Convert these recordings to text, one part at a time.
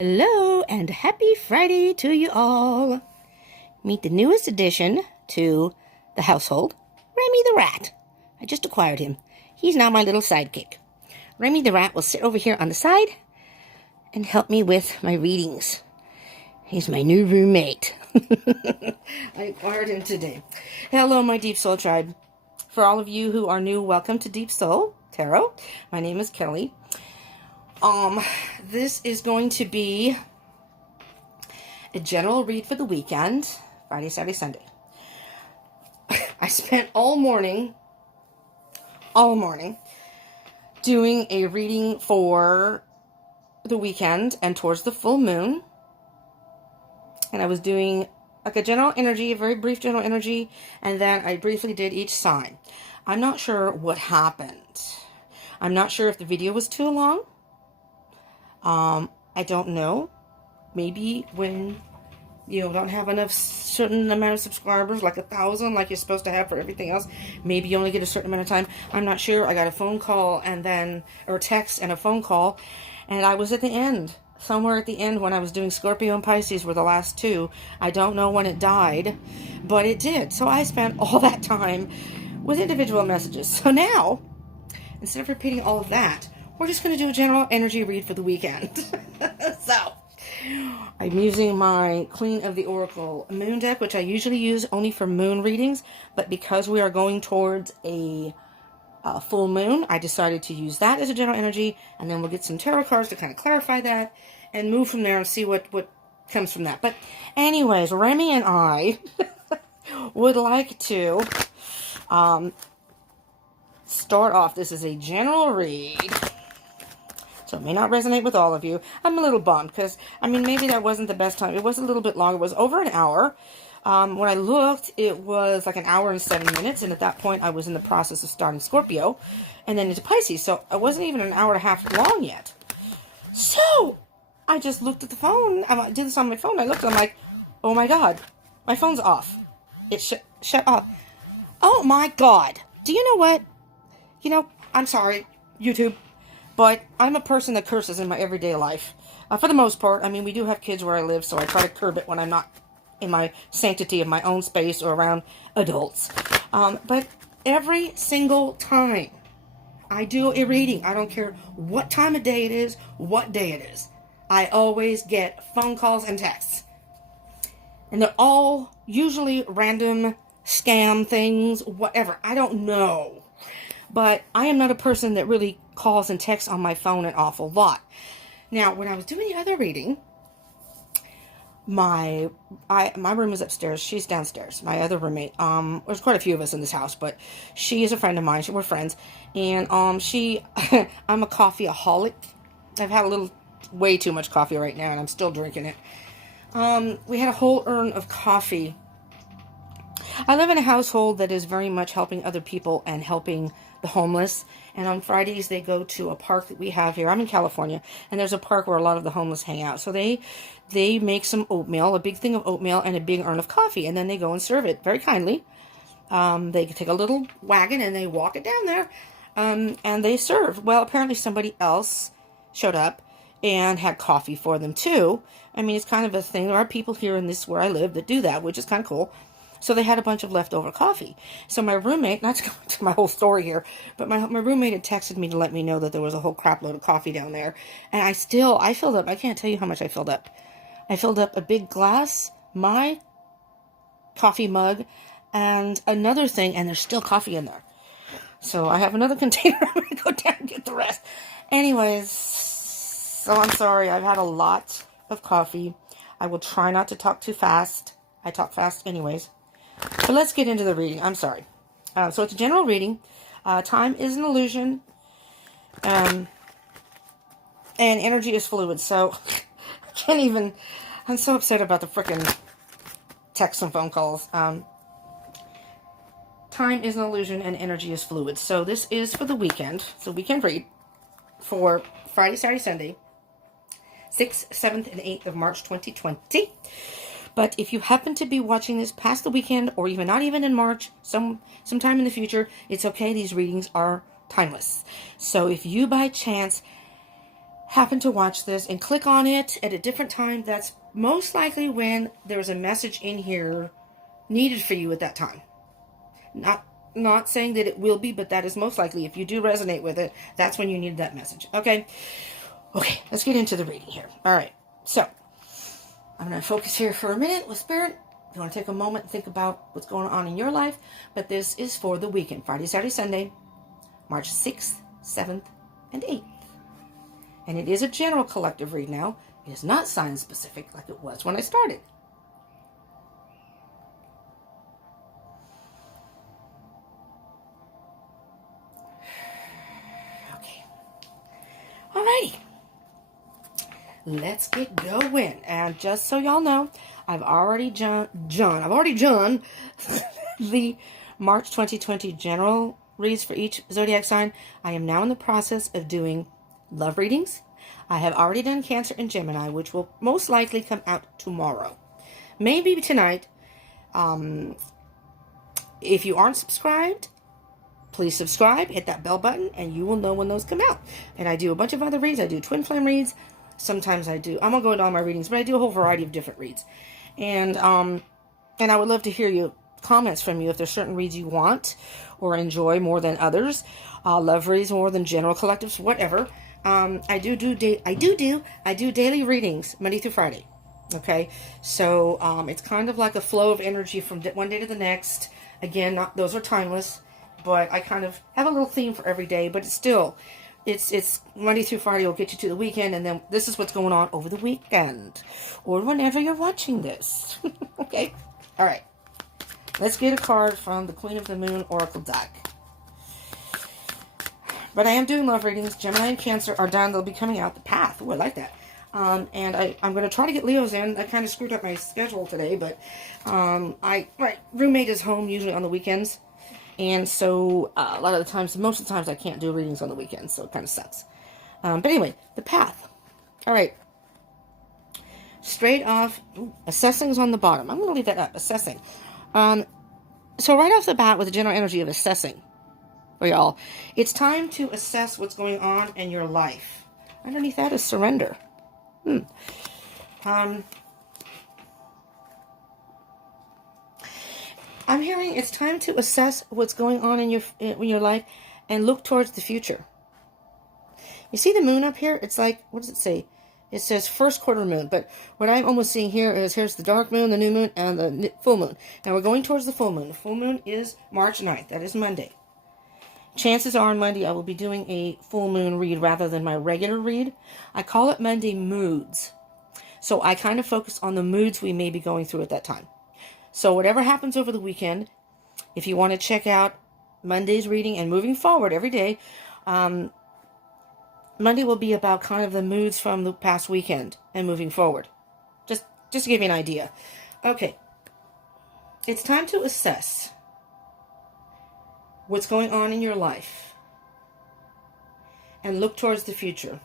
Hello and happy Friday to you all. Meet the newest addition to the household, Remy the rat. I just acquired him. He's now my little sidekick. Remy the rat will sit over here on the side and help me with my readings. He's my new roommate. I acquired him today. Hello, my Deep Soul tribe. For all of you who are new, welcome to Deep Soul Tarot. My name is Kelly. This is going to be a general read for the weekend, Friday, Saturday, Sunday. I spent all morning doing a reading for the weekend and towards the full moon. And I was doing like a general energy, a very brief general energy, and then I briefly did each sign. I'm not sure what happened. I'm not sure if the video was too long. I don't know. Maybe when you don't have enough certain amount of subscribers, like 1,000, like you're supposed to have for everything else, maybe you only get a certain amount of time. I'm not sure. I got a phone call or text and a phone call, and I was at the end. Somewhere at the end when I was doing Scorpio and Pisces were the last two. I don't know when it died, but it did. So I spent all that time with individual messages. So now, instead of repeating all of that, we're just going to do a general energy read for the weekend. So, I'm using my Queen of the Oracle moon deck, which I usually use only for moon readings. But because we are going towards a full moon, I decided to use that as a general energy. And then we'll get some tarot cards to kind of clarify that and move from there and see what comes from that. But anyways, Remy and I would like to start off. This is a general read. So it may not resonate with all of you. I'm a little bummed because, maybe that wasn't the best time. It was a little bit long. It was over an hour. When I looked, it was like an hour and 7 minutes. And at that point, I was in the process of starting Scorpio and then into Pisces. So it wasn't even an hour and a half long yet. So I just looked at the phone. I did this on my phone. I looked and I'm like, oh my God, my phone's off. It shut off. Oh my God. Do you know what? I'm sorry, YouTube. But I'm a person that curses in my everyday life. For the most part, we do have kids where I live, so I try to curb it when I'm not in my sanctity of my own space or around adults. But every single time I do a reading, I don't care what time of day it is, what day it is, I always get phone calls and texts. And they're all usually random scam things, whatever. I don't know. But I am not a person that really calls and texts on my phone an awful lot. Now, when I was doing the other reading, my room is upstairs. She's downstairs. My other roommate. There's quite a few of us in this house, but she is a friend of mine. We're friends. And I'm a coffeeaholic. I've had way too much coffee right now, and I'm still drinking it. We had a whole urn of coffee. I live in a household that is very much helping other people and helping the homeless. And on Fridays, they go to a park that we have here. I'm in California, and there's a park where a lot of the homeless hang out. So they make some oatmeal, a big thing of oatmeal, and a big urn of coffee. And then they go and serve it very kindly. They take a little wagon, and they walk it down there, and they serve. Well, apparently somebody else showed up and had coffee for them, too. It's kind of a thing. There are people here in this where I live that do that, which is kind of cool. So they had a bunch of leftover coffee. So my roommate, not to go into my whole story here, but my roommate had texted me to let me know that there was a whole crap load of coffee down there. And I filled up, I can't tell you how much I filled up. I filled up a big glass, my coffee mug, and another thing, and there's still coffee in there. So I have another container. I'm going to go down and get the rest. Anyways, so I'm sorry. I've had a lot of coffee. I will try not to talk too fast. I talk fast anyways. So let's get into the reading. I'm sorry. So it's a general reading. Time is an illusion. And energy is fluid. So I can't even... I'm so upset about the frickin' texts and phone calls. Time is an illusion and energy is fluid. So this is for the weekend. It's a weekend read for Friday, Saturday, Sunday. 6th, 7th, and 8th of March 2020. But if you happen to be watching this past the weekend, or even not even in March, sometime in the future, it's okay. These readings are timeless. So if you by chance happen to watch this and click on it at a different time, that's most likely when there's a message in here needed for you at that time. Not saying that it will be, but that is most likely. If you do resonate with it, that's when you need that message. Okay, let's get into the reading here. All right, so I'm going to focus here for a minute with Spirit. If you want to take a moment and think about what's going on in your life, but this is for the weekend, Friday, Saturday, Sunday, March 6th, 7th, and 8th. And it is a general collective read now. It is not sign specific like it was when I started. Okay. Alrighty. Let's get going. And just so y'all know, I've already done the March 2020 general reads for each zodiac sign. I am now in the process of doing love readings. I have already done Cancer and Gemini, which will most likely come out tomorrow. Maybe tonight. If you aren't subscribed, please subscribe, hit that bell button, and you will know when those come out. And I do a bunch of other reads. I do twin flame reads. Sometimes I'm gonna go into all my readings, but I do a whole variety of different reads. And I would love to hear you comments from you if there's certain reads you want or enjoy more than others. Love reads more than general collectives, whatever. I do daily readings Monday through Friday. Okay, so it's kind of like a flow of energy from one day to the next. Again, those are timeless, but I kind of have a little theme for every day. But it's Monday through Friday will get you to the weekend, and then this is what's going on over the weekend or whenever you're watching this. Okay, all right. Let's get a card from the Queen of the Moon Oracle deck. But I am doing love readings. Gemini and Cancer are done. They'll be coming out. The Path. Ooh, I like that. And I'm going to try to get Leo's in. I kind of screwed up my schedule today, but my roommate is home usually on the weekends. And so a lot of the times, most of the times I can't do readings on the weekends, so it kind of sucks. But anyway, the Path. All right. Straight off, assessing is on the bottom. I'm going to leave that up, assessing. So right off the bat with the general energy of assessing, for y'all, it's time to assess what's going on in your life. Underneath that is surrender. I'm hearing it's time to assess what's going on in your life and look towards the future. You see the moon up here? It's like, what does it say? It says first quarter moon, but what I'm almost seeing here is here's the dark moon, the new moon, and the full moon. Now we're going towards the full moon. The full moon is March 9th. That is Monday. Chances are on Monday I will be doing a full moon read rather than my regular read. I call it Monday moods. So I kind of focus on the moods we may be going through at that time. So whatever happens over the weekend, if you want to check out Monday's reading and moving forward every day, Monday will be about kind of the moods from the past weekend and moving forward. Just to give you an idea. Okay. It's time to assess what's going on in your life and look towards the future.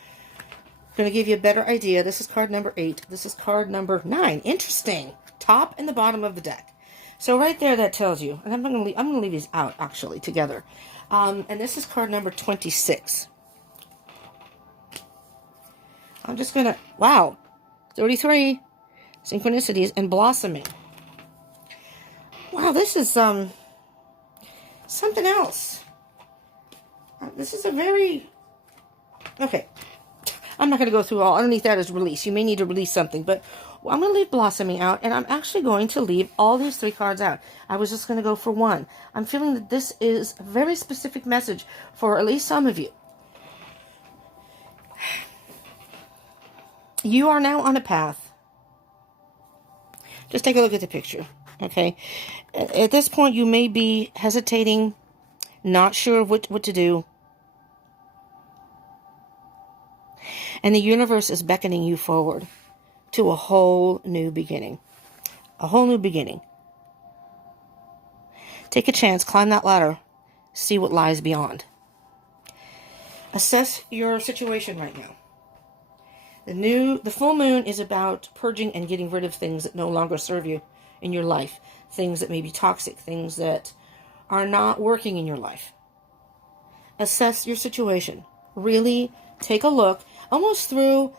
I'm going to give you a better idea. This is card number 8. This is card number 9. Interesting. Top and the bottom of the deck. So right there, that tells you. And I'm going to leave these out, actually, together. And this is card number 26. I'm just going to... Wow. 33. Synchronicities and blossoming. Wow, this is something else. This is a very... Okay. I'm not going to go through all. Underneath that is release. You may need to release something, but I'm going to leave blossoming out, and I'm actually going to leave all these 3 cards out. I was just going to go for 1. I'm feeling that this is a very specific message for at least some of you. You are now on a path. Just take a look at the picture, okay? At this point, you may be hesitating, not sure what to do. And the universe is beckoning you forward to a whole new beginning. A whole new beginning. Take a chance, climb that ladder, see what lies beyond. Assess your situation right now. The full moon is about purging and getting rid of things that no longer serve you in your life. Things that may be toxic, things that are not working in your life. Assess your situation. really take a look, almost through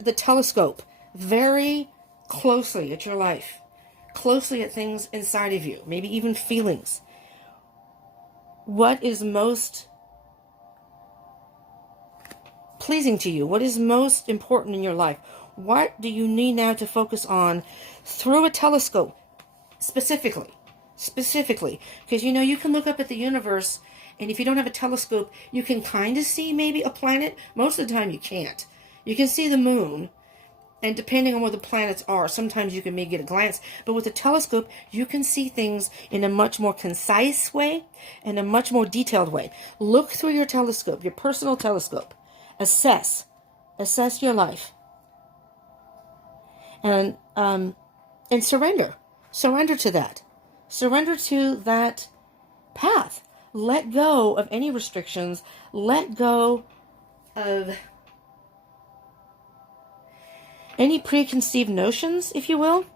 the telescope, very closely at your life, closely at things inside of you, maybe even feelings. What is most pleasing to you? What is most important in your life? What do you need now to focus on through a telescope, specifically? Because you can look up at the universe, and if you don't have a telescope, you can kind of see maybe a planet. Most of the time you can't. You can see the moon, and depending on where the planets are, sometimes you can maybe get a glance. But with a telescope, you can see things in a much more concise way and a much more detailed way. Look through your telescope, your personal telescope. Assess your life, and surrender to that. Surrender to that path. Let go of any restrictions. Let go of any preconceived notions, if you will,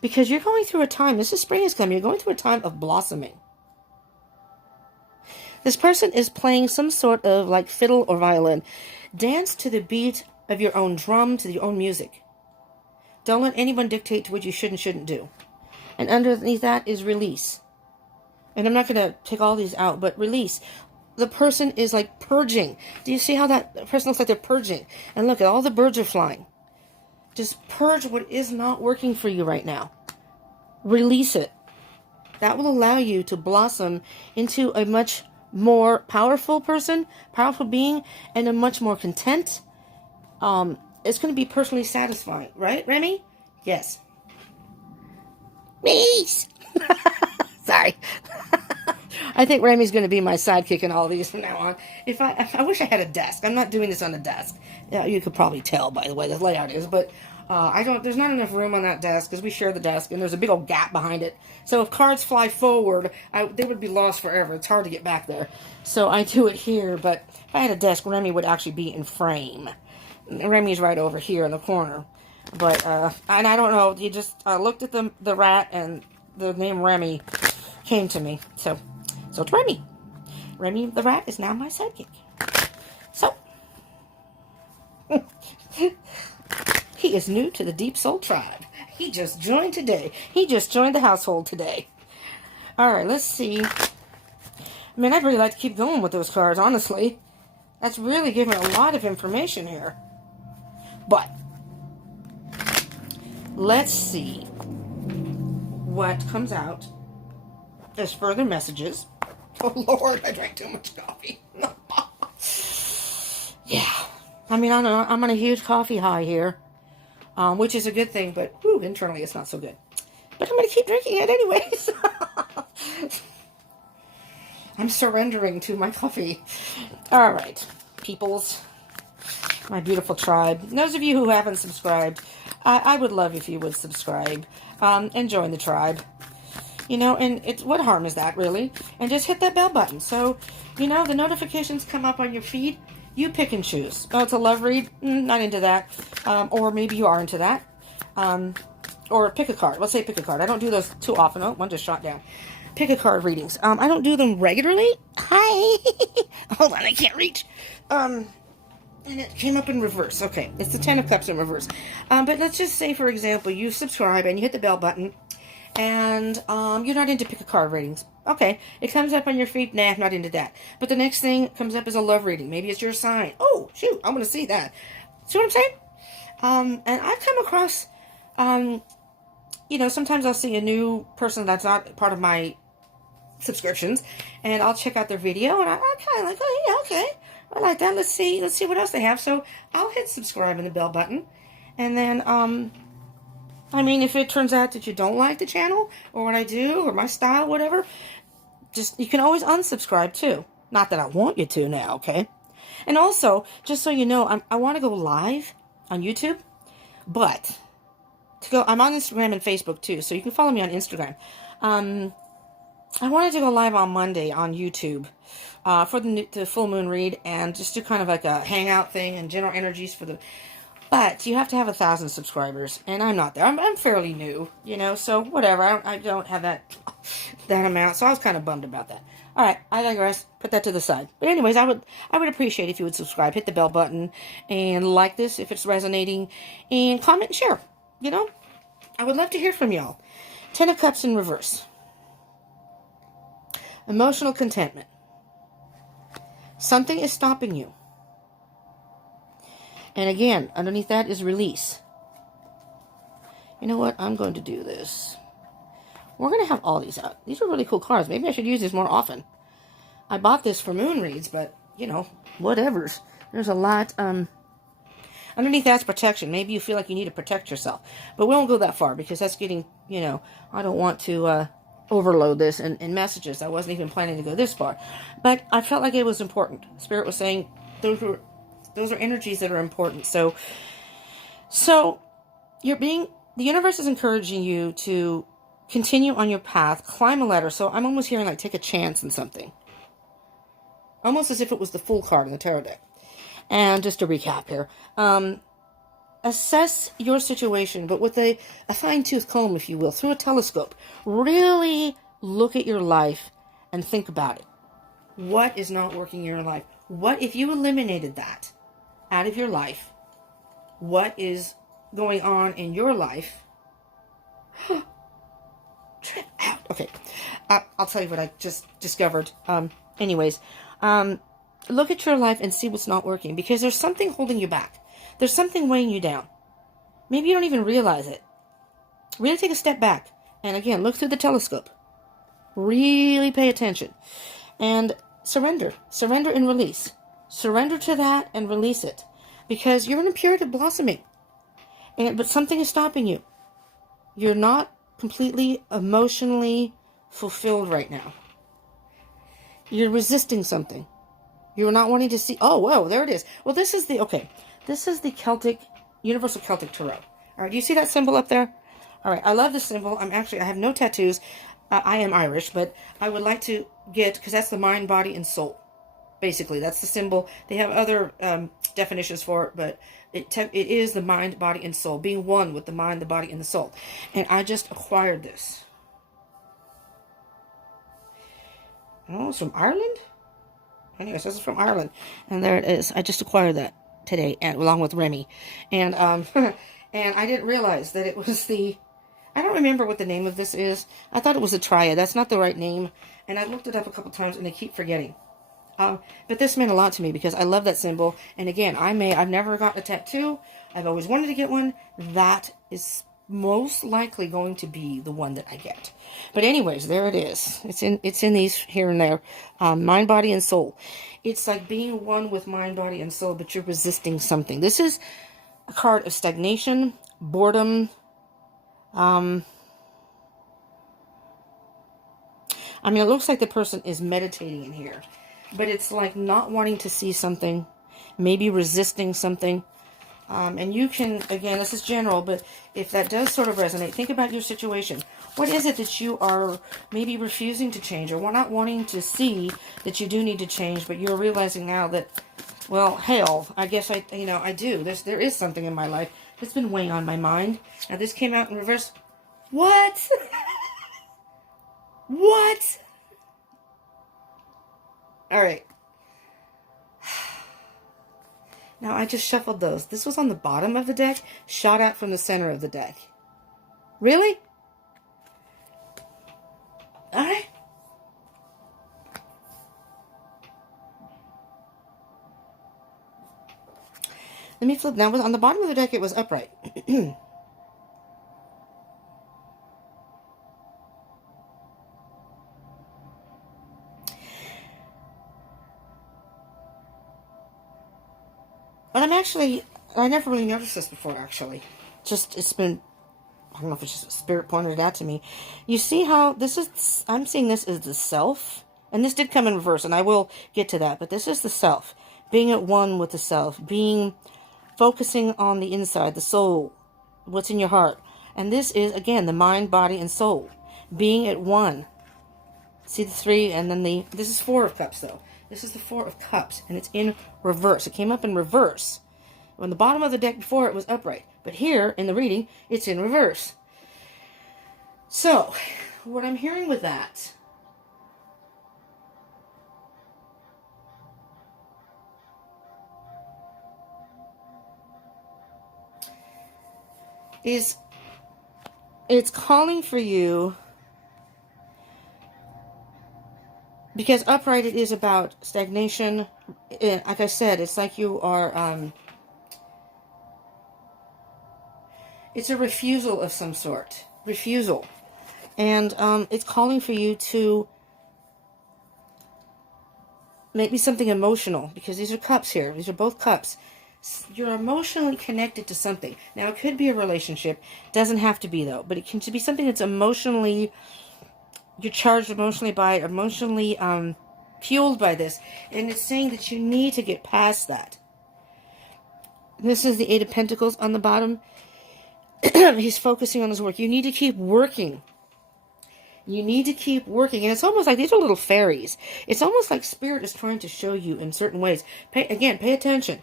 because you're going through a time. This is spring is coming. You're going through a time of blossoming. This person is playing some sort of like fiddle or violin. Dance to the beat of your own drum, to your own music. Don't let anyone dictate to what you should and shouldn't do. And underneath that is release. And I'm not going to take all these out, but release. The person is like purging. Do you see how that person looks like they're purging? And look, at all the birds are flying. Just purge what is not working for you right now. Release it. That will allow you to blossom into a much more powerful person, powerful being, and a much more content. It's going to be personally satisfying, right, Remy? Yes. Meese! Sorry. I think Remy's going to be my sidekick in all these from now on. I wish I had a desk. I'm not doing this on a desk. Yeah, you could probably tell by the way the layout is, but there's not enough room on that desk because we share the desk and there's a big old gap behind it. So if cards fly forward, they would be lost forever. It's hard to get back there. So I do it here, but if I had a desk, Remy would actually be in frame. Remy's right over here in the corner. But, and I don't know, he just looked at the rat and the name Remy came to me. So it's Remy. Remy the rat is now my sidekick. So, he is new to the Deep Soul Tribe. He just joined today. He just joined the household today. Alright, let's see. I mean, I'd really like to keep going with those cards, honestly. That's really giving a lot of information here. But, let's see what comes out as further messages. Oh, Lord, I drank too much coffee. Yeah. I mean, I don't know. I'm on a huge coffee high here, which is a good thing, but internally it's not so good. But I'm going to keep drinking it anyways. I'm surrendering to my coffee. All right, peoples. My beautiful tribe. Those of you who haven't subscribed, I would love if you would subscribe and join the tribe. And what harm is that, really? And just hit that bell button. So, the notifications come up on your feed. You pick and choose. Oh, it's a love read? Not into that. Or maybe you are into that. Or pick a card. Let's say pick a card. I don't do those too often. Oh, one just shot down. Pick a card readings. I don't do them regularly. Hi. Hold on, I can't reach. And it came up in reverse. Okay, it's the 10 of Cups in reverse. But let's just say, for example, you subscribe and you hit the bell button. And you're not into pick a card readings. Okay, it comes up on your feed. Nah, I'm not into that. But the next thing comes up is a love reading. Maybe it's your sign. Oh, shoot, I want to see that. See what I'm saying? And I've come across, sometimes I'll see a new person that's not part of my subscriptions, and I'll check out their video, and I'm kind of like, oh, yeah, okay, I like that. Let's see what else they have. So I'll hit subscribe and the bell button, and then, if it turns out that you don't like the channel, or what I do, or my style, whatever, you can always unsubscribe too. Not that I want you to now, okay? And also, just so you know, I want to go live on YouTube, but I'm on Instagram and Facebook too, so you can follow me on Instagram. I wanted to go live on Monday on YouTube for the full moon read, and just do kind of like a hangout thing and general energies for the... But you have to have 1,000 subscribers, and I'm not there. I'm fairly new, so whatever. I don't have that amount, so I was kind of bummed about that. All right, I digress. Put that to the side. But anyways, I would appreciate if you would subscribe, hit the bell button, and like this if it's resonating, and comment and share. You know, I would love to hear from y'all. 10 of Cups in reverse. Emotional contentment. Something is stopping you. And again, underneath that is release. You know what? I'm going to do this. We're going to have all these out. These are really cool cards. Maybe I should use these more often. I bought this for moon reads, but, you know, whatevers. There's a lot. Underneath that's protection. Maybe you feel like you need to protect yourself. But we won't go that far because that's getting, you know, I don't want to overload this in messages. I wasn't even planning to go this far. But I felt like it was important. Spirit was saying those are energies that are important. So the universe is encouraging you to continue on your path, climb a ladder. So I'm almost hearing like take a chance in something. Almost as if it was the Fool card in the tarot deck. And just to recap here, assess your situation, but with a fine-tooth comb, if you will, through a telescope. Really look at your life and think about it. What is not working in your life? What if you eliminated that out of your life? What is going on in your life? Trip out. Okay, I'll tell you what I just discovered. Look at your life and see what's not working, because there's something holding you back. There's something weighing you down. Maybe you don't even realize it. Really take a step back. And again, look through the telescope. Really pay attention. And surrender. Surrender and release. Surrender to that and release it. Because you're in a period of blossoming. But something is stopping you. You're not completely emotionally fulfilled right now. You're resisting something. You're not wanting to see. Oh, whoa, there it is. Well, this is the Celtic, Universal Celtic Tarot. All right, do you see that symbol up there? All right, I love this symbol. I have no tattoos. I am Irish, but I would like to get, because that's the mind, body, and soul. Basically, that's the symbol. They have other definitions for it, but it is the mind, body, and soul. Being one with the mind, the body, and the soul. And I just acquired this. Oh, it's from Ireland? Anyways, this is from Ireland. And there it is. I just acquired that today, along with Remy. And and I didn't realize that it was I don't remember what the name of this is. I thought it was a triad. That's not the right name. And I looked it up a couple times, and I keep forgetting. But this meant a lot to me because I love that symbol. And again, I've never gotten a tattoo. I've always wanted to get one. That is most likely going to be the one that I get. But anyways, there it is. It's in these here and there. Mind, body, and soul. It's like being one with mind, body, and soul, but you're resisting something. This is a card of stagnation, boredom. It looks like the person is meditating in here. But it's like not wanting to see something. Maybe resisting something. And you can, again, this is general, but if that does sort of resonate, think about your situation. What is it that you are maybe refusing to change, or not wanting to see that you do need to change, but you're realizing now that, well, hell, I guess I do. There is something in my life that's been weighing on my mind. Now, this came out in reverse. What? What? All right. Now, I just shuffled those. This was on the bottom of the deck, shot out from the center of the deck. Really? All right. Let me flip. Now, on the bottom of the deck, it was upright. But I never really noticed this before, actually. It's been, I don't know if it's just spirit pointed it out to me. You see how I'm seeing this as the self. And this did come in reverse, and I will get to that. But this is the self. Being at one with the self. Focusing on the inside, the soul. What's in your heart. And this is, again, the mind, body, and soul. Being at one. See the three, and then this is 4 of Cups, though. This is the 4 of Cups, and it's in reverse. It came up in reverse. On the bottom of the deck before, it was upright. But here, in the reading, it's in reverse. So, what I'm hearing with that is it's calling for you, because upright, it is about stagnation. Like I said, it's like you are, it's a refusal of some sort. Refusal. And it's calling for you to maybe something emotional, because these are cups here. These are both cups. You're emotionally connected to something. Now, it could be a relationship. Doesn't have to be, though. But it can be something that's emotionally, you're charged emotionally by, emotionally fueled by this. And it's saying that you need to get past that. This is the Eight of Pentacles on the bottom. He's focusing on his work. You need to keep working. You need to keep working. And it's almost like these are little fairies. It's almost like Spirit is trying to show you in certain ways. Pay attention.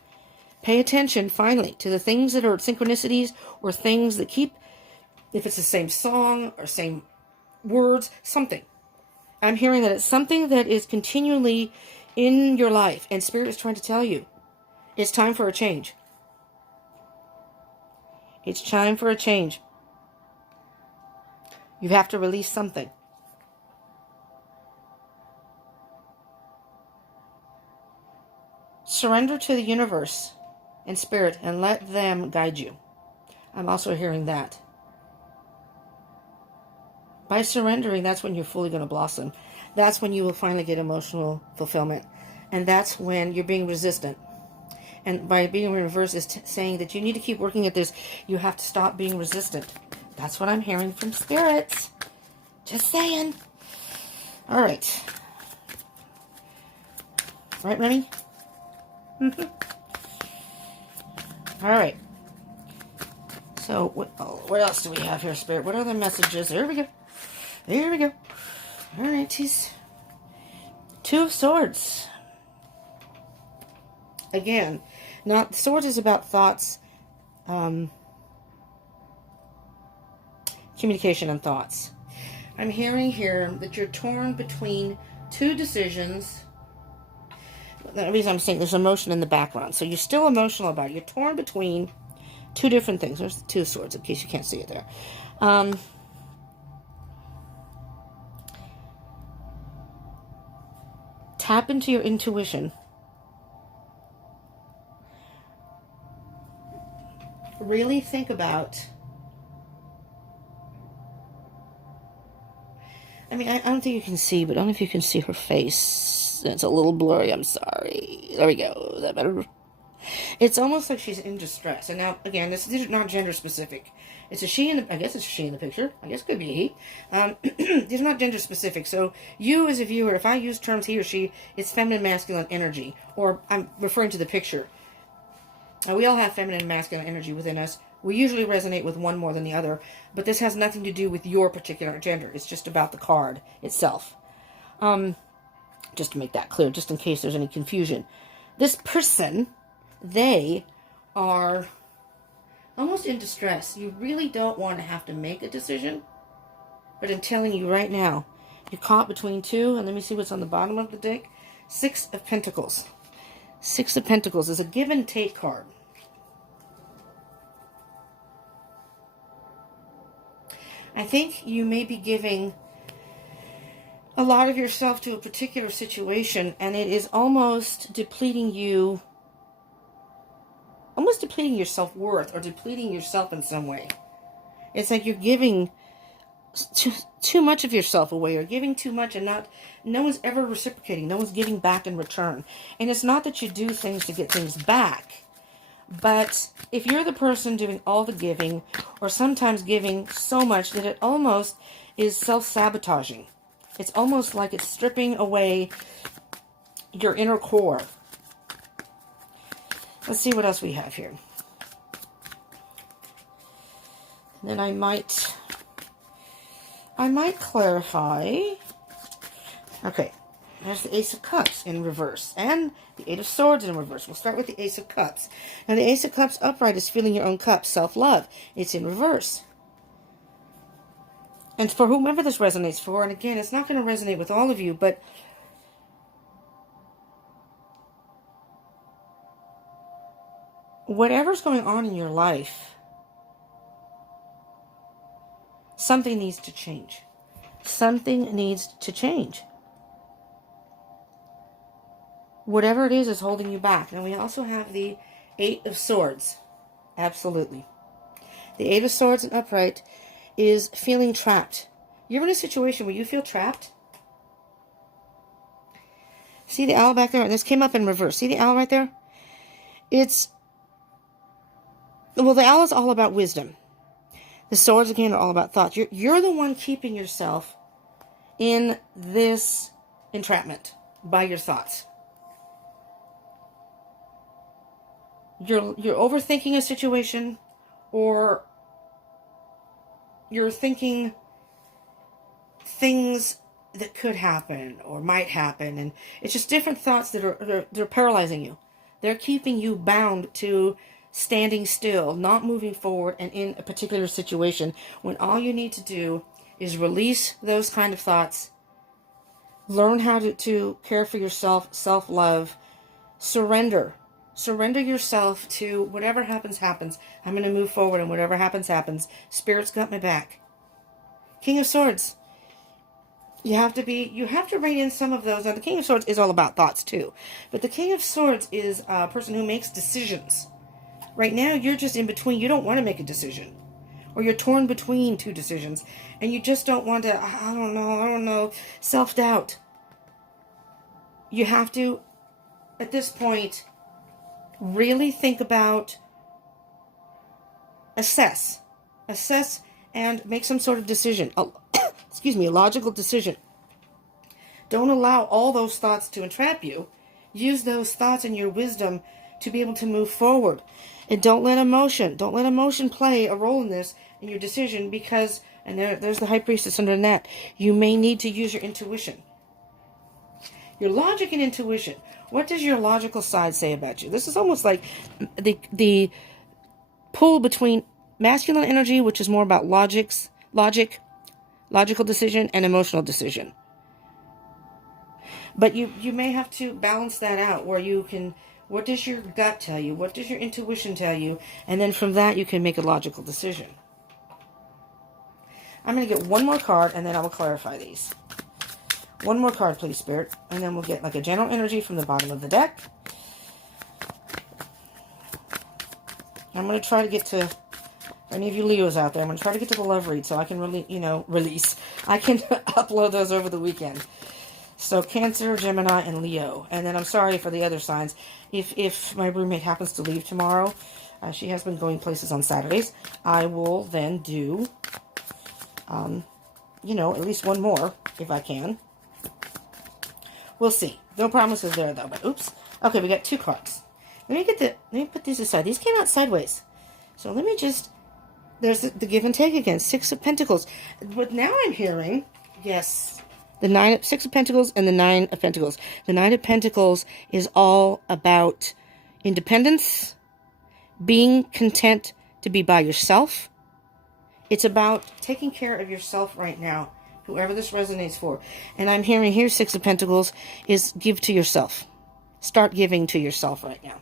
Pay attention, finally, to the things that are synchronicities or things that keep, if it's the same song or same words, something. I'm hearing that it's something that is continually in your life. And Spirit is trying to tell you, it's time for a change. It's time for a change. You have to release something. Surrender to the universe and Spirit and let them guide you. I'm also hearing that. By surrendering, that's when you're fully going to blossom. That's when you will finally get emotional fulfillment. And that's when you're being resistant. And by being in reverse is saying that you need to keep working at this. You have to stop being resistant. That's what I'm hearing from Spirit. Just saying. All right. Right, Remy? All right. So, what else do we have here, Spirit? What other messages? There we go. There we go. All right, geez. Two of Swords. Again, not Swords is about thoughts, communication and thoughts. I'm hearing here that you're torn between two decisions. The reason I'm saying there's emotion in the background, so you're still emotional about it. You're torn between two different things. There's two swords, in case you can't see it there. Tap into your intuition. Really think about... I mean, I don't think you can see, but I don't know if you can see her face. It's a little blurry, I'm sorry. There we go. Is that better? It's almost like she's in distress. And now, again, this is not gender specific. It's a she in the, I guess it's a she in the picture. I guess it could be a he. These are not gender specific. So you as a viewer, if I use terms he or she, it's feminine, masculine energy. Or I'm referring to the picture. We all have feminine and masculine energy within us. We usually resonate with one more than the other. But this has nothing to do with your particular gender. It's just about the card itself. Just to make that clear, just in case there's any confusion. This person, they are almost in distress. You really don't want to have to make a decision. But I'm telling you right now, you're caught between two. And let me see what's on the bottom of the deck. Six of Pentacles. Six of Pentacles is a give and take card. I think you may be giving a lot of yourself to a particular situation, and it is almost depleting you, almost depleting your self-worth, or depleting yourself in some way. It's like you're giving too much of yourself away, or giving too much, and no one's ever reciprocating. No one's giving back in return. And it's not that you do things to get things back, but if you're the person doing all the giving, or sometimes giving so much that it almost is self-sabotaging. It's almost like it's stripping away your inner core. Let's see what else we have here. And then I might clarify. Okay, there's the Ace of Cups in reverse and the Eight of Swords in reverse. We'll start with the Ace of Cups. Now the Ace of Cups upright is feeling your own cup, self-love. It's in reverse. And for whomever this resonates for, and again, it's not going to resonate with all of you, but whatever's going on in your life, Something needs to change. Something needs to change. Whatever it is holding you back. And we also have the Eight of Swords. Absolutely. The Eight of Swords and upright is feeling trapped. You're in a situation where you feel trapped. See the owl back there? And this came up in reverse. See the owl right there? Well, the owl is all about wisdom. The swords, again, are all about thoughts. You're the one keeping yourself in this entrapment by your thoughts. You're overthinking a situation, or you're thinking things that could happen or might happen, and it's just different thoughts that they're paralyzing you. They're keeping you bound to standing still, not moving forward, and in a particular situation when all you need to do is release those kind of thoughts, learn how to care for yourself, self-love, surrender yourself to whatever happens. I'm going to move forward, and whatever happens. Spirit's got my back. King of Swords. You have to rein in some of those. Now, the King of Swords is all about thoughts too, but the King of Swords is a person who makes decisions. Right now, you're just in between. You don't want to make a decision, or you're torn between two decisions, and you just don't want to, I don't know, self-doubt. You have to, at this point, really think about, assess, and make some sort of decision. Excuse me, a logical decision. Don't allow all those thoughts to entrap you. Use those thoughts and your wisdom to be able to move forward. And don't let emotion play a role in this, in your decision, because, and there's the High Priestess under that, you may need to use your intuition. Your logic and intuition. What does your logical side say about you? This is almost like the pull between masculine energy, which is more about logical decision, and emotional decision. But you may have to balance that out, where you can, what does your gut tell you? What does your intuition tell you? And then from that, you can make a logical decision. I'm going to get one more card, and then I will clarify these. One more card, please, Spirit. And then we'll get like a general energy from the bottom of the deck. I'm going to try to get to, any of you Leos out there, I'm going to try to get to the love read so I can release. I can upload those over the weekend. So Cancer, Gemini, and Leo. And then I'm sorry for the other signs. If my roommate happens to leave tomorrow, she has been going places on Saturdays, I will then do, at least one more if I can. We'll see. No promises there, though. But oops. Okay, we got two cards. Let me put these aside. These came out sideways. So let me just, there's the give and take again. Six of Pentacles. But now I'm hearing, yes, the Six of Pentacles and the Nine of Pentacles. The Nine of Pentacles is all about independence, being content to be by yourself. It's about taking care of yourself right now, whoever this resonates for. And I'm hearing here, Six of Pentacles is give to yourself. Start giving to yourself right now.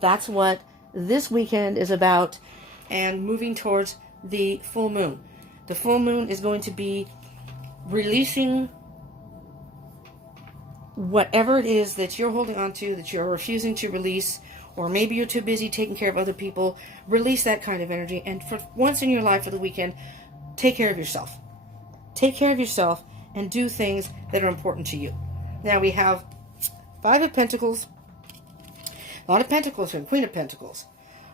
That's what this weekend is about, and moving towards the full moon. The full moon is going to be releasing whatever it is that you're holding on to, that you're refusing to release, or maybe you're too busy taking care of other people. Release that kind of energy, and for once in your life for the weekend, take care of yourself. Take care of yourself and do things that are important to you. Now we have Five of Pentacles. A lot of Pentacles here. Queen of Pentacles.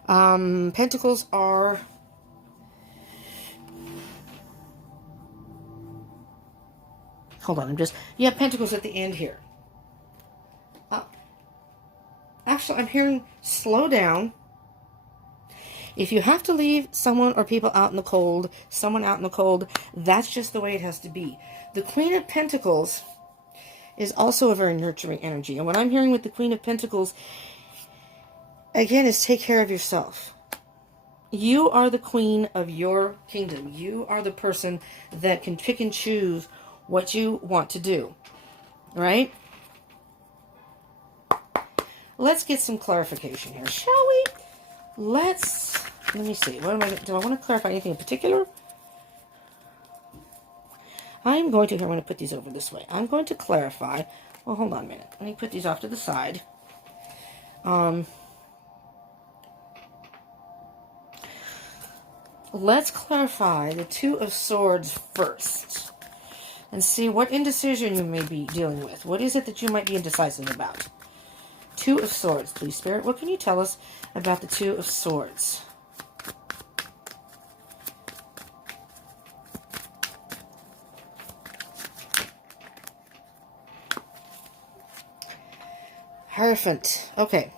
Pentacles are... Hold on, you have Pentacles at the end here. Actually, I'm hearing slow down. If you have to leave someone or people out in the cold, that's just the way it has to be. The Queen of Pentacles is also a very nurturing energy. And what I'm hearing with the Queen of Pentacles, again, is take care of yourself. You are the queen of your kingdom. You are the person that can pick and choose what you want to do. Right? Let's get some clarification here, shall we? Let me see. Do I want to clarify anything in particular? I'm going to put these over this way. I'm going to clarify. Well, hold on a minute. Let me put these off to the side. Let's clarify the Two of Swords first and see what indecision you may be dealing with. What is it that you might be indecisive about? Two of Swords, please, Spirit. What can you tell us about the Two of Swords? Hierophant. Okay.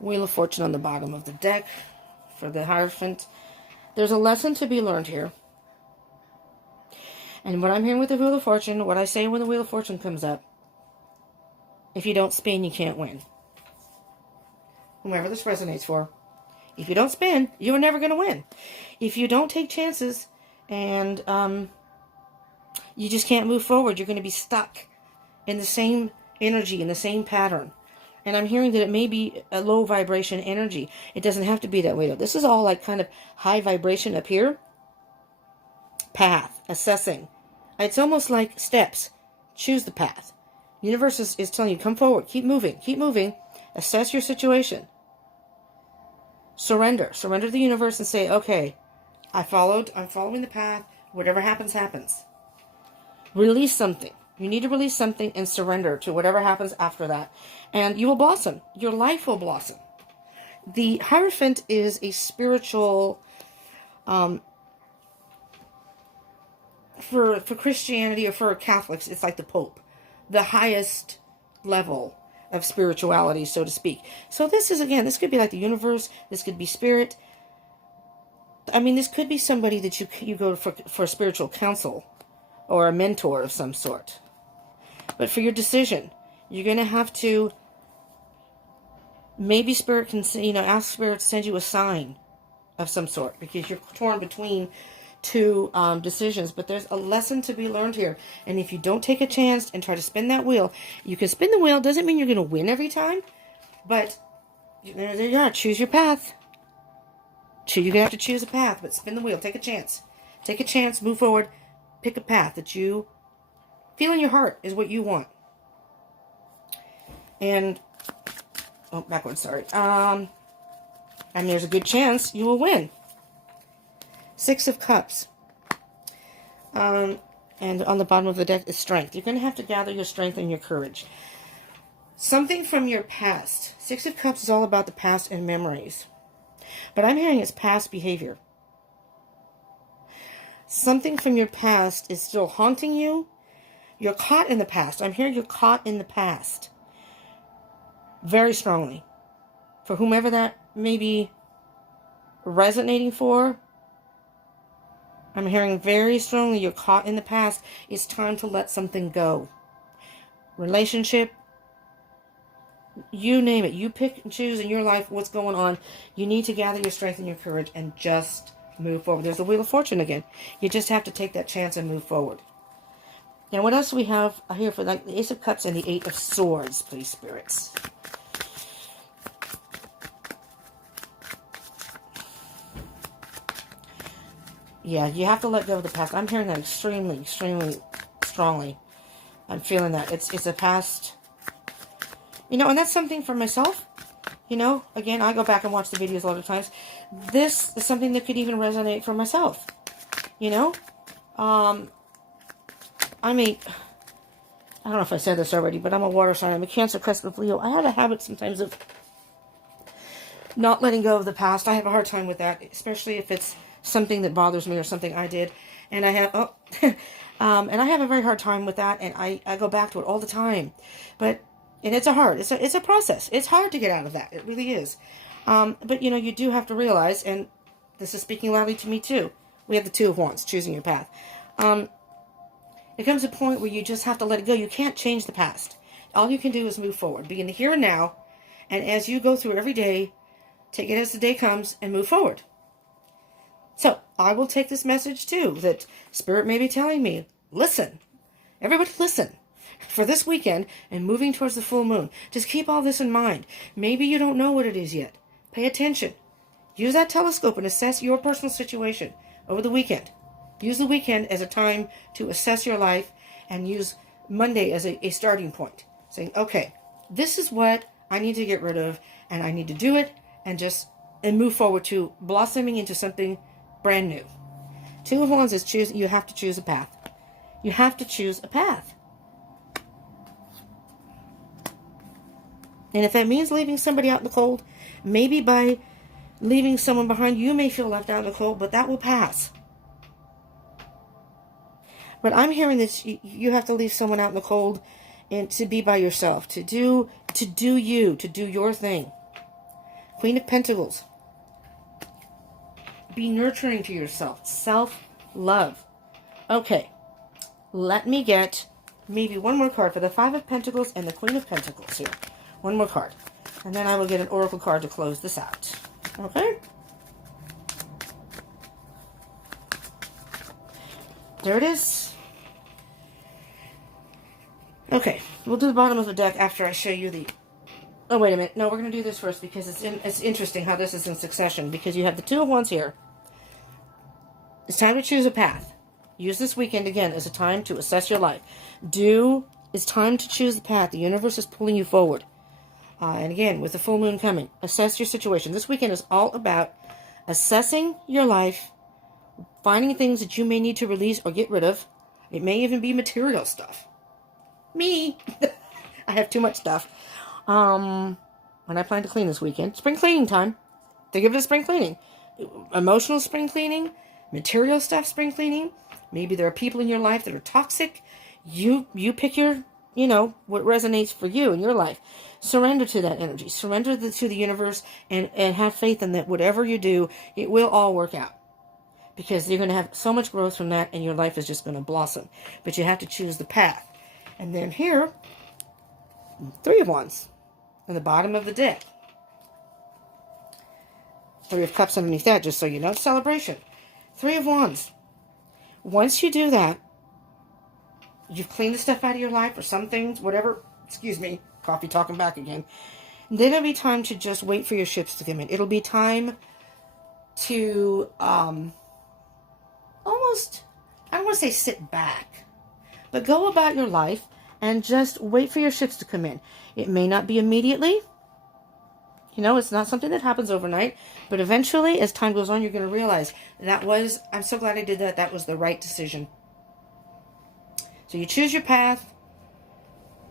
Wheel of Fortune on the bottom of the deck for the Hierophant. There's a lesson to be learned here. And what I'm hearing with the Wheel of Fortune, what I say when the Wheel of Fortune comes up, if you don't spin, you can't win. Whomever this resonates for. If you don't spin, you're never going to win. If you don't take chances and you just can't move forward, you're going to be stuck in the same energy, in the same pattern. And I'm hearing that it may be a low vibration energy. It doesn't have to be that way, though. This is all like kind of high vibration up here. Path, assessing. It's almost like steps. Choose the path. Universe is telling you, come forward, keep moving, assess your situation. Surrender to the universe and say, okay, I'm following the path, whatever happens, happens. Release something. You need to release something and surrender to whatever happens after that. And you will blossom. Your life will blossom. The Hierophant is a spiritual, for Christianity or for Catholics, it's like the Pope. The highest level of spirituality, so to speak. So this is, again, this could be like the universe. This could be spirit. I mean, this could be somebody that you go for spiritual counsel or a mentor of some sort. But for your decision, you're going to have to, maybe Spirit can, ask Spirit to send you a sign of some sort, because you're torn between two decisions. But there's a lesson to be learned here. And if you don't take a chance and try to spin that wheel, you can spin the wheel. Doesn't mean you're going to win every time, but there you are. Choose your path. You're going to have to choose a path, but spin the wheel. Take a chance. Take a chance. Move forward. Pick a path that you feel in your heart is what you want. And, backwards, sorry. And there's a good chance you will win. Six of Cups. And on the bottom of the deck is Strength. You're going to have to gather your strength and your courage. Something from your past. Six of Cups is all about the past and memories. But I'm hearing it's past behavior. Something from your past is still haunting you. You're caught in the past. I'm hearing you're caught in the past. Very strongly. For whomever that may be resonating for, I'm hearing very strongly you're caught in the past. It's time to let something go. Relationship, you name it. You pick and choose in your life what's going on. You need to gather your strength and your courage and just move forward. There's the Wheel of Fortune again. You just have to take that chance and move forward. Now, what else do we have here for the Ace of Cups and the Eight of Swords, please, spirits? Yeah, you have to let go of the past. I'm hearing that extremely, extremely strongly. I'm feeling that. It's a past. And that's something for myself. Again, I go back and watch the videos a lot of times. This is something that could even resonate for myself. I don't know if I said this already, but I'm a water sign. I'm a Cancer, cusp of Leo. I have a habit sometimes of not letting go of the past. I have a hard time with that, especially if it's something that bothers me or something I did. And I have, and I have a very hard time with that. And I go back to it all the time. And it's a process. It's hard to get out of that. It really is. But you do have to realize, and this is speaking loudly to me too. We have the Two of Wands, choosing your path. It comes a point where you just have to let it go. You can't change the past. All you can do is move forward. Be in the here and now. And as you go through every day, take it as the day comes and move forward. So, I will take this message too, that Spirit may be telling me, listen. Everybody listen. For this weekend and moving towards the full moon. Just keep all this in mind. Maybe you don't know what it is yet. Pay attention. Use that telescope and assess your personal situation over the weekend. Use the weekend as a time to assess your life and use Monday as a starting point. Saying, okay, this is what I need to get rid of and I need to do it and move forward to blossoming into something brand new. Two of Wands is you have to choose a path. You have to choose a path. And if that means leaving somebody out in the cold, maybe by leaving someone behind, you may feel left out in the cold, but that will pass. But I'm hearing that you have to leave someone out in the cold and to be by yourself, to do your thing. Queen of Pentacles. Be nurturing to yourself. Self-love. Okay. Let me get maybe one more card for the Five of Pentacles and the Queen of Pentacles here. One more card. And then I will get an oracle card to close this out. Okay? There it is. Okay, we'll do the bottom of the deck after I show you the... Oh, wait a minute. No, we're going to do this first because it's interesting how this is in succession. Because you have the Two of Wands here. It's time to choose a path. Use this weekend again as a time to assess your life. It's time to choose the path. The universe is pulling you forward. And again, with the full moon coming, assess your situation. This weekend is all about assessing your life, finding things that you may need to release or get rid of. It may even be material stuff. Me. I have too much stuff. And I plan to clean this weekend. Spring cleaning time. Think of it as spring cleaning. Emotional spring cleaning. Material stuff spring cleaning. Maybe there are people in your life that are toxic. You pick what resonates for you in your life. Surrender to that energy. Surrender to the universe and have faith in that whatever you do, it will all work out. Because you're going to have so much growth from that and your life is just going to blossom. But you have to choose the path. And then here, Three of Wands on the bottom of the deck. Three of Cups underneath that, just so you know. Celebration. Three of Wands. Once you do that, you've cleaned the stuff out of your life or some things, whatever. Excuse me, coffee talking back again. Then it'll be time to just wait for your ships to come in. It'll be time to almost, I don't want to say sit back, but go about your life and just wait for your ships to come in. It may not be immediately. It's not something that happens overnight, but eventually, as time goes on, you're going to realize I'm so glad I did that. That was the right decision. So you choose your path,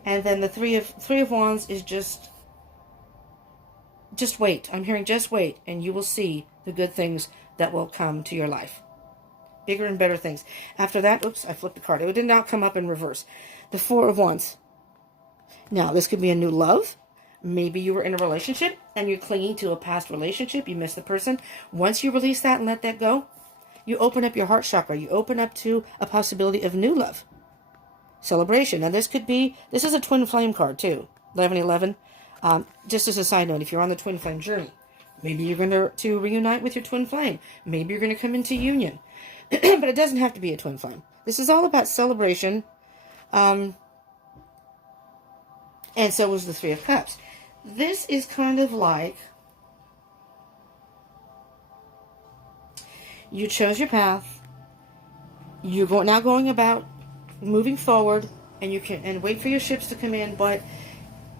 and then the Three of Wands is just wait. I'm hearing just wait, and you will see the good things that will come to your life. Bigger and better things. After that, oops, I flipped the card. It did not come up in reverse. The Four of Wands. Now, this could be a new love. Maybe you were in a relationship and you're clinging to a past relationship. You miss the person. Once you release that and let that go, you open up your heart chakra. You open up to a possibility of new love. Celebration. Now, this is a twin flame card too. 1111. Just as a side note, if you're on the twin flame journey, maybe you're going to reunite with your twin flame. Maybe you're going to come into union. But it doesn't have to be a twin flame. This is all about celebration. And so was the Three of Cups. This is kind of like you chose your path. You're now going about moving forward, and wait for your ships to come in. But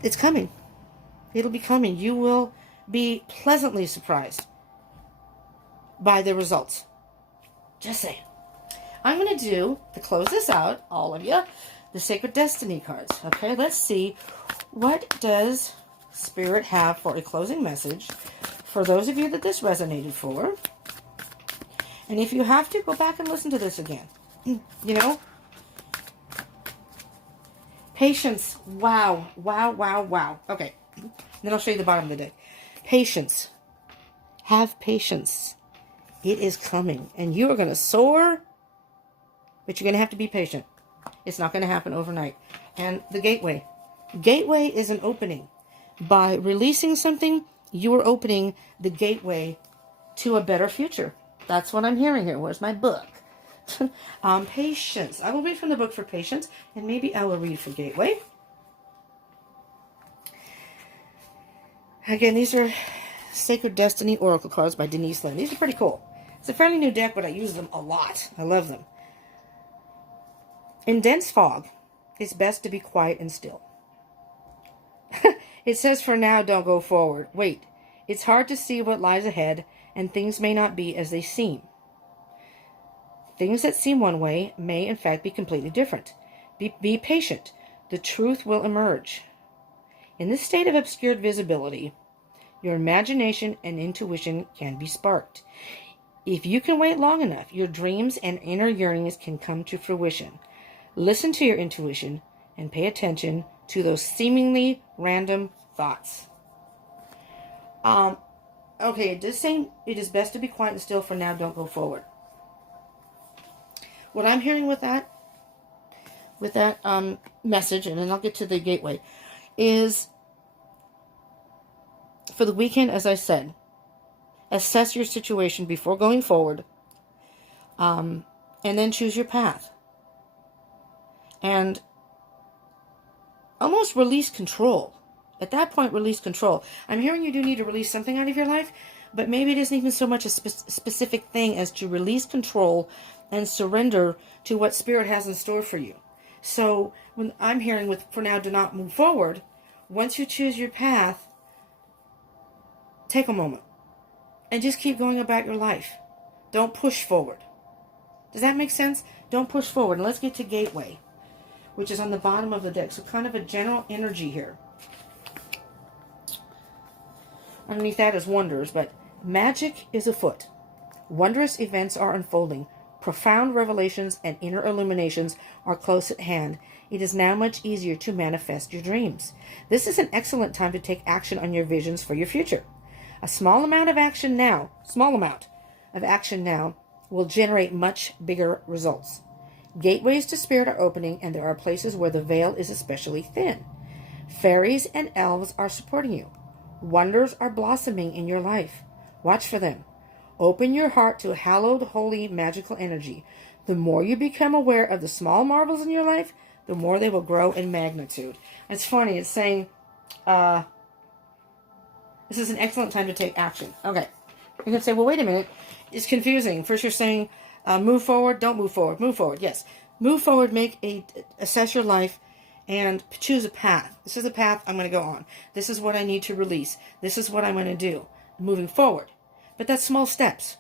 it's coming. It'll be coming. You will be pleasantly surprised by the results. Just saying. I'm going to close this out, all of you, the Sacred Destiny cards. Okay, let's see. What does Spirit have for a closing message for those of you that this resonated for? And if you have to, go back and listen to this again. Patience. Wow. Wow, wow, wow. Okay. Then I'll show you the bottom of the deck. Patience. Have patience. It is coming. And you are going to soar, but you're going to have to be patient. It's not going to happen overnight. And the gateway. Gateway is an opening. By releasing something, you are opening the gateway to a better future. That's what I'm hearing here. Where's my book? Patience. I will read from the book for patience, and maybe I will read for gateway. Again, these are Sacred Destiny Oracle cards by Denise Lynn. These are pretty cool. It's a fairly new deck, but I use them a lot. I love them. In dense fog, it's best to be quiet and still. It says for now, don't go forward. Wait, it's hard to see what lies ahead, and things may not be as they seem. Things that seem one way may in fact be completely different. Be patient. The truth will emerge. In this state of obscured visibility, your imagination and intuition can be sparked. If you can wait long enough, your dreams and inner yearnings can come to fruition. Listen to your intuition and pay attention to those seemingly random thoughts. Okay, it does say it is best to be quiet and still for now, don't go forward. What I'm hearing with that message, and then I'll get to the gateway, is for the weekend, as I said, assess your situation before going forward, and then choose your path. And almost release control. At that point, release control. I'm hearing you do need to release something out of your life, but maybe it isn't even so much a specific thing as to release control and surrender to what Spirit has in store for you. So when I'm hearing with, for now, do not move forward, once you choose your path, take a moment and just keep going about your life. Don't push forward. Does that make sense? Don't push forward. And let's get to gateway, which is on the bottom of the deck. So kind of a general energy here. Underneath that is wonders, but magic is afoot. Wondrous events are unfolding. Profound revelations and inner illuminations are close at hand. It is now much easier to manifest your dreams. This is an excellent time to take action on your visions for your future. A small amount of action now will generate much bigger results. Gateways to Spirit are opening, and there are places where the veil is especially thin. Fairies and elves are supporting you. Wonders are blossoming in your life. Watch for them. Open your heart to hallowed, holy, magical energy. The more you become aware of the small marvels in your life, the more they will grow in magnitude. It's funny. It's saying, this is an excellent time to take action. Okay. You're going to say, well, wait a minute. It's confusing. First you're saying, move forward, don't move forward. Move forward, yes. Move forward, assess your life, and choose a path. This is the path I'm going to go on. This is what I need to release. This is what I'm going to do. Moving forward. But that's small steps.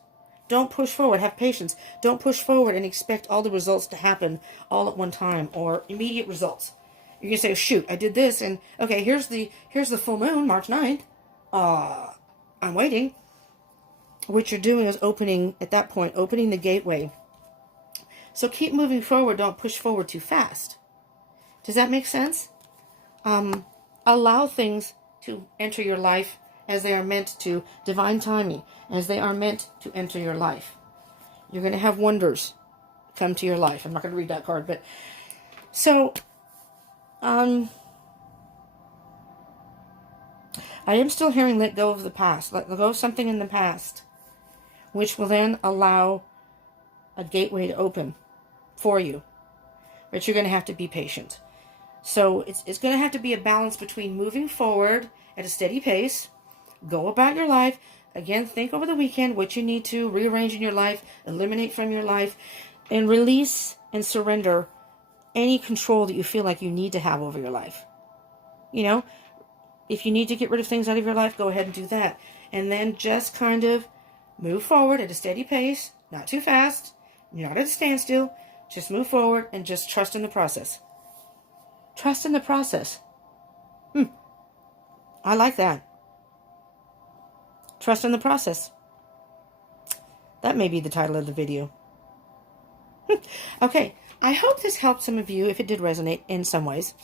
Don't push forward. Have patience. Don't push forward and expect all the results to happen all at one time or immediate results. You're going to say, oh, shoot, I did this, and okay, here's the full moon, March 9th. I'm waiting. What you're doing is opening the gateway. So keep moving forward. Don't push forward too fast. Does that make sense? Allow things to enter your life as they are meant to, divine timing, as they are meant to enter your life. You're going to have wonders come to your life. I'm not going to read that card, but so I am still hearing let go of the past. Let go of something in the past, which will then allow a gateway to open for you. But you're going to have to be patient. So it's going to have to be a balance between moving forward at a steady pace, go about your life. Again, think over the weekend what you need to rearrange in your life, eliminate from your life, and release and surrender any control that you feel like you need to have over your life. You know, if you need to get rid of things out of your life, go ahead and do that. And then just kind of move forward at a steady pace, not too fast, not at a standstill. Just move forward and just trust in the process. Trust in the process. I like that. Trust in the process. That may be the title of the video. Okay. I hope this helped some of you, if it did resonate in some ways.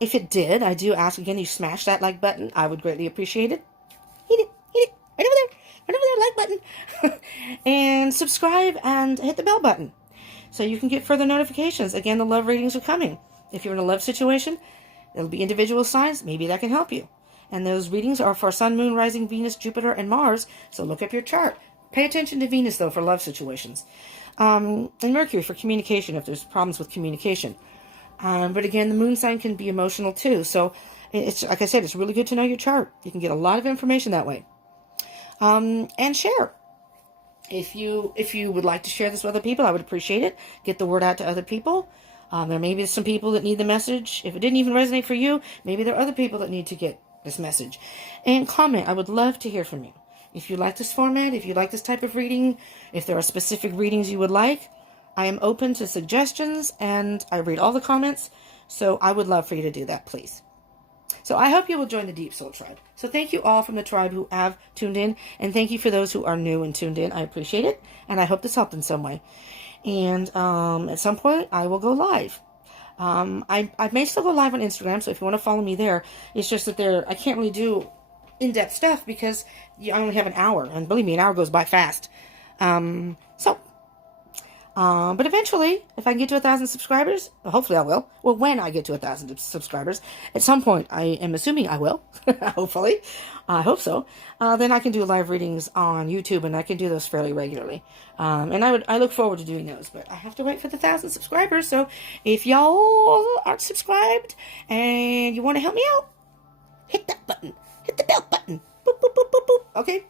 If it did, I do ask again, you smash that like button. I would greatly appreciate it. Hit it. Right over there, like button. And subscribe and hit the bell button so you can get further notifications. Again, the love readings are coming. If you're in a love situation, it'll be individual signs. Maybe that can help you. And those readings are for Sun, Moon, Rising, Venus, Jupiter, and Mars. So look up your chart. Pay attention to Venus, though, for love situations. And Mercury for communication, if there's problems with communication. But again, the moon sign can be emotional, too. So, it's like I said, it's really good to know your chart. You can get a lot of information that way. and share. If you would like to share this with other people, I would appreciate it. Get the word out to other people. There may be some people that need the message. If it didn't even resonate for you, maybe there are other people that need to get this message. And comment. I would love to hear from you. If you like this format, if you like this type of reading, if there are specific readings you would like, I am open to suggestions, and I read all the comments. So I would love for you to do that, please. So I hope you will join the Deep Soul Tribe. So thank you all from the tribe who have tuned in, and thank you for those who are new and tuned in. I appreciate it, and I hope this helped in some way. And at some point, I will go live. I may still go live on Instagram, so if you want to follow me there, it's just that I can't really do in-depth stuff because I only have an hour, and believe me, an hour goes by fast. But eventually, if I can get to 1,000 subscribers, hopefully I will. Well, when I get to 1,000 subscribers, at some point, I am assuming I will. Hopefully, I hope so. Then I can do live readings on YouTube, and I can do those fairly regularly. And I look forward to doing those. But I have to wait for the 1,000 subscribers. So if y'all aren't subscribed and you want to help me out, hit that button, hit the bell button. Boop boop boop boop boop. Okay.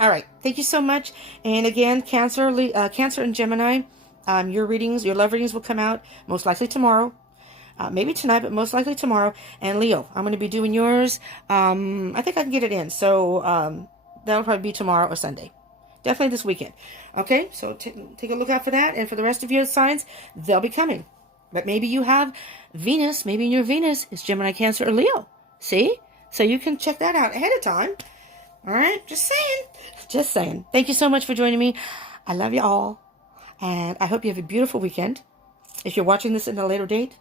All right. Thank you so much. And again, Cancer and Gemini, your love readings will come out most likely tomorrow. Maybe tonight, but most likely tomorrow. And Leo, I'm going to be doing yours. I think I can get it in. So that'll probably be tomorrow or Sunday. Definitely this weekend. Okay, so take a look out for that. And for the rest of your signs, they'll be coming. But maybe you have Venus. Maybe your Venus is Gemini, Cancer, or Leo. See? So you can check that out ahead of time. All right, just saying. Just saying. Thank you so much for joining me. I love you all. And I hope you have a beautiful weekend. If you're watching this in a later date,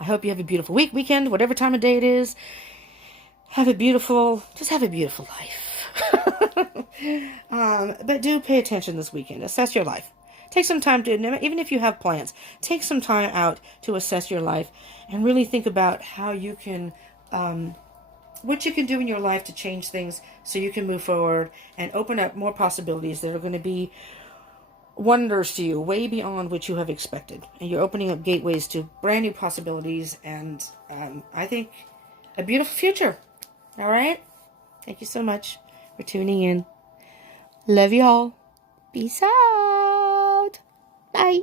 I hope you have a beautiful weekend, whatever time of day it is. Just have a beautiful life. But do pay attention this weekend. Assess your life. Take some time even if you have plans, take some time out to assess your life and really think about how you can, what you can do in your life to change things so you can move forward and open up more possibilities that are going to be wonders to you, way beyond what you have expected. And you're opening up gateways to brand new possibilities and I think a beautiful future. All right? Thank you so much for tuning in. Love you all. Peace out. Bye.